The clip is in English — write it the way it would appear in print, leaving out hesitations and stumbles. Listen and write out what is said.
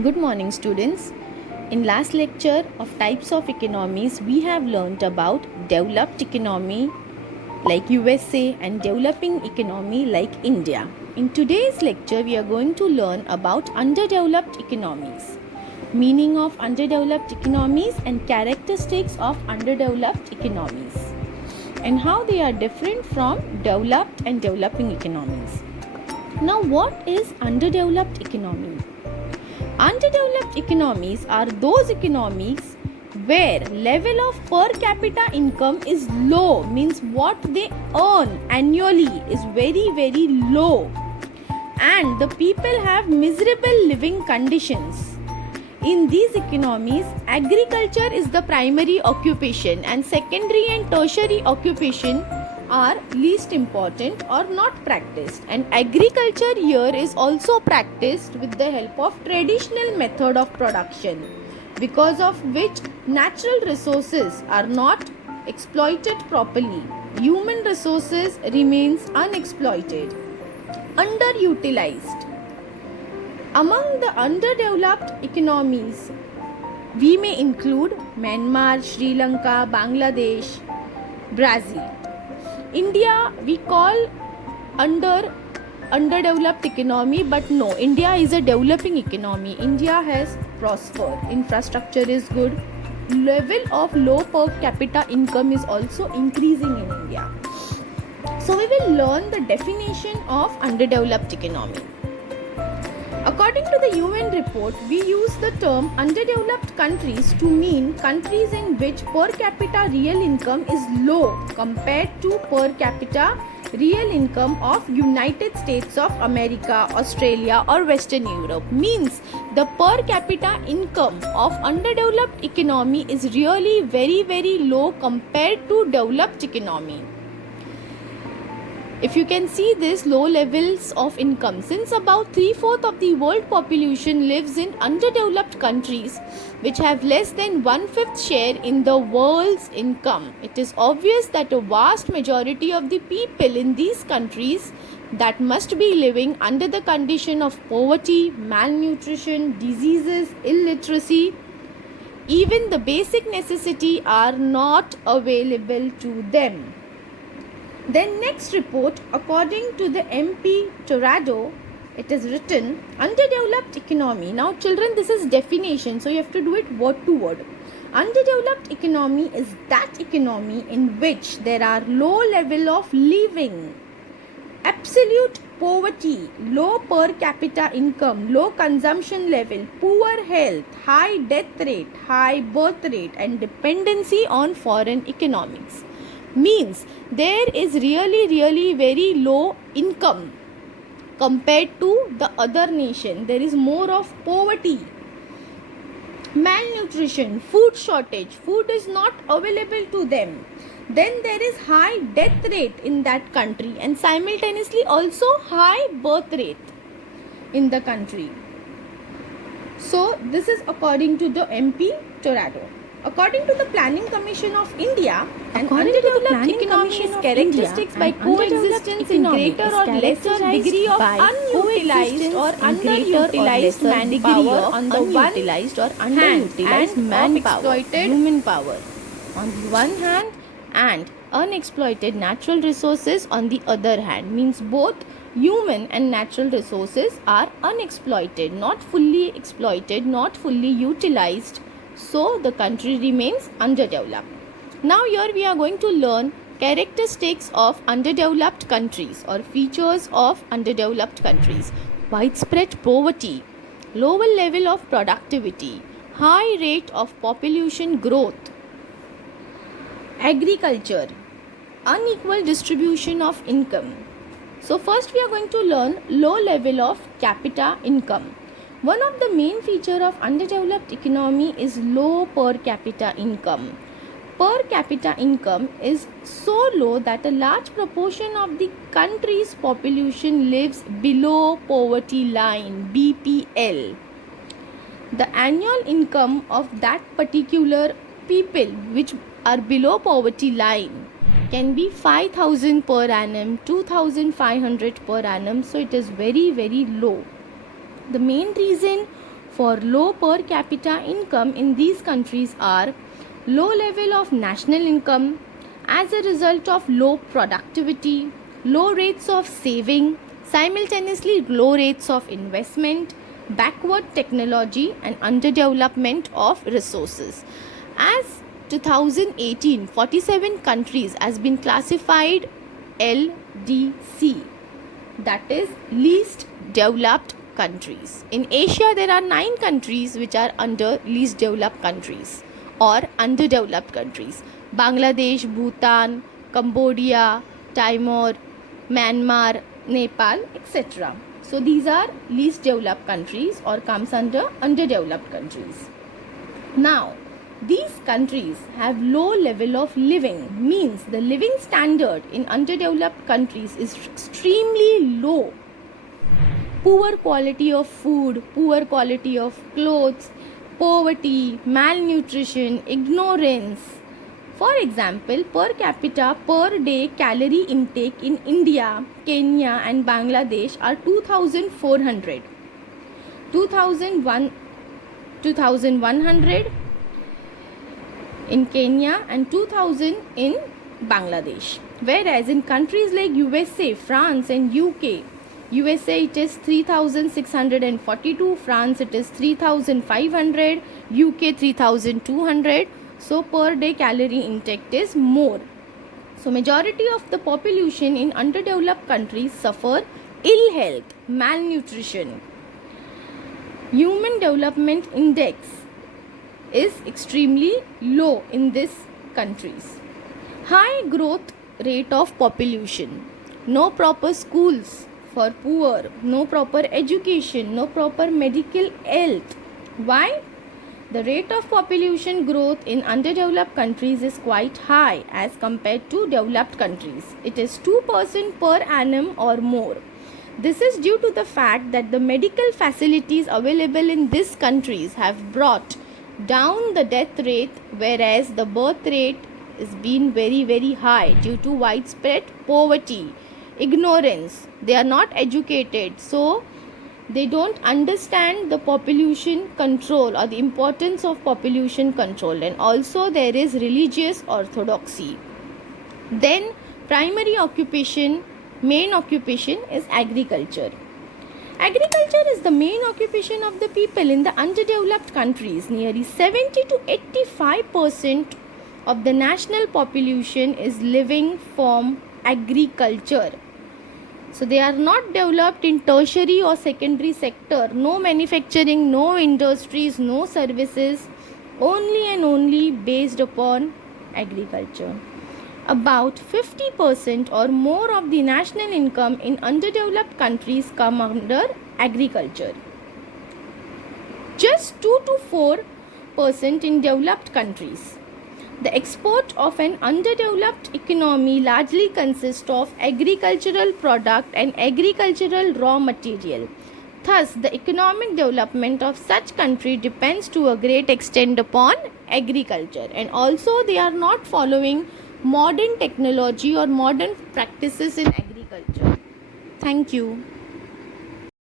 Good morning, students. In last lecture of types of economies, we have learnt about developed economy like USA and developing economy like India. In today's lecture, we are going to learn about underdeveloped economies, meaning of underdeveloped economies and characteristics of underdeveloped economies, and how they are different from developed and developing economies. Now, what is underdeveloped economy? Underdeveloped economies are those economies where level of per capita income is low, means what they earn annually is very low, and the people have miserable living conditions. In these economies, agriculture is the primary occupation and secondary and tertiary occupation are least important or not practiced, and agriculture here is also practiced with the help of traditional method of production, because of which natural resources are not exploited properly. Human resources remains unexploited, underutilized. Among the underdeveloped economies, we may include Myanmar, Sri Lanka, Bangladesh, Brazil. India we call underdeveloped economy, but no, India is a developing economy. India has prospered, infrastructure is good, level of low per capita income is also increasing in India. So we will learn the definition of underdeveloped economy. According to the UN report, we use the term underdeveloped countries to mean countries in which per capita real income is low compared to per capita real income of United States of America, Australia or Western Europe. Means the per capita income of underdeveloped economy is really very low compared to developed economy. If you can see this low levels of income, since about 3/4 of the world population lives in underdeveloped countries which have less than 1/5 share in the world's income, it is obvious that a vast majority of the people in these countries that must be living under the condition of poverty, malnutrition, diseases, illiteracy, even the basic necessity are not available to them. Then next report, according to the MP Torrado, it is written underdeveloped economy. Now children, this is definition, so you have to do it word to word. Underdeveloped economy is that economy in which there are low level of living, absolute poverty, low per capita income, low consumption level, poor health, high death rate, high birth rate and dependency on foreign economics. Means there is really very low income compared to the other nation. There is more of poverty, malnutrition, food shortage, food is not available to them. Then there is high death rate in that country and simultaneously also high birth rate in the country. So this is according to the MP Torrado. According to the Planning Commission of India, an underdeveloped economy is characteristics by coexistence in greater or lesser degree of unutilized or underutilized manpower on the one hand and exploited human power on the one hand and unexploited natural resources on the other hand. Means both human and natural resources are unexploited, not fully exploited, not fully utilized. So the country remains underdeveloped. Now here we are going to learn characteristics of underdeveloped countries or features of underdeveloped countries. Widespread poverty, lower level of productivity, high rate of population growth, agriculture, unequal distribution of income. So first we are going to learn low level of capita income. One of the main feature of underdeveloped economy is low per capita income. Per capita income is so low that a large proportion of the country's population lives below poverty line, BPL. The annual income of that particular people which are below poverty line can be 5,000 per annum, 2,500 per annum, so it is very low. The main reason for low per capita income in these countries are low level of national income as a result of low productivity, low rates of saving, simultaneously low rates of investment, backward technology and underdevelopment of resources. As 2018, 47 countries has been classified LDC, that is least developed countries. In Asia, there are 9 countries which are under least developed countries or underdeveloped countries: Bangladesh, Bhutan, Cambodia, Timor, Myanmar, Nepal, etc. So these are least developed countries or comes under underdeveloped countries. Now, these countries have low level of living, means the living standard in underdeveloped countries is extremely low. Poor quality of food, poor quality of clothes, poverty, malnutrition, ignorance. For example, per capita per day calorie intake in India, Kenya and Bangladesh are 2400, 2100 in Kenya and 2000 in Bangladesh. Whereas in countries like USA, France and UK, USA it is 3642, France it is 3500, UK 3200. So per day calorie intake is more. So majority of the population in underdeveloped countries suffer ill health, malnutrition. Human Development Index is extremely low in these countries. High growth rate of population, no proper schools for poor, no proper education, no proper medical health. Why? The rate of population growth in underdeveloped countries is quite high as compared to developed countries. It is 2% per annum or more. This is due to the fact that the medical facilities available in these countries have brought down the death rate, whereas the birth rate is been very high due to widespread poverty, ignorance. They are not educated, so they don't understand the population control or the importance of population control, and also there is religious orthodoxy. Then primary occupation, main occupation is agriculture. Agriculture is the main occupation of the people in the underdeveloped countries. Nearly 70 to 85% of the national population is living from agriculture. So they are not developed in tertiary or secondary sector. No manufacturing, no industries, no services. Only and only based upon agriculture. About 50% or more of the national income in underdeveloped countries come under agriculture. Just 2 to 4% in developed countries. The export of an underdeveloped economy largely consists of agricultural product and agricultural raw material. Thus, the economic development of such country depends to a great extent upon agriculture, and also they are not following modern technology or modern practices in agriculture. Thank you.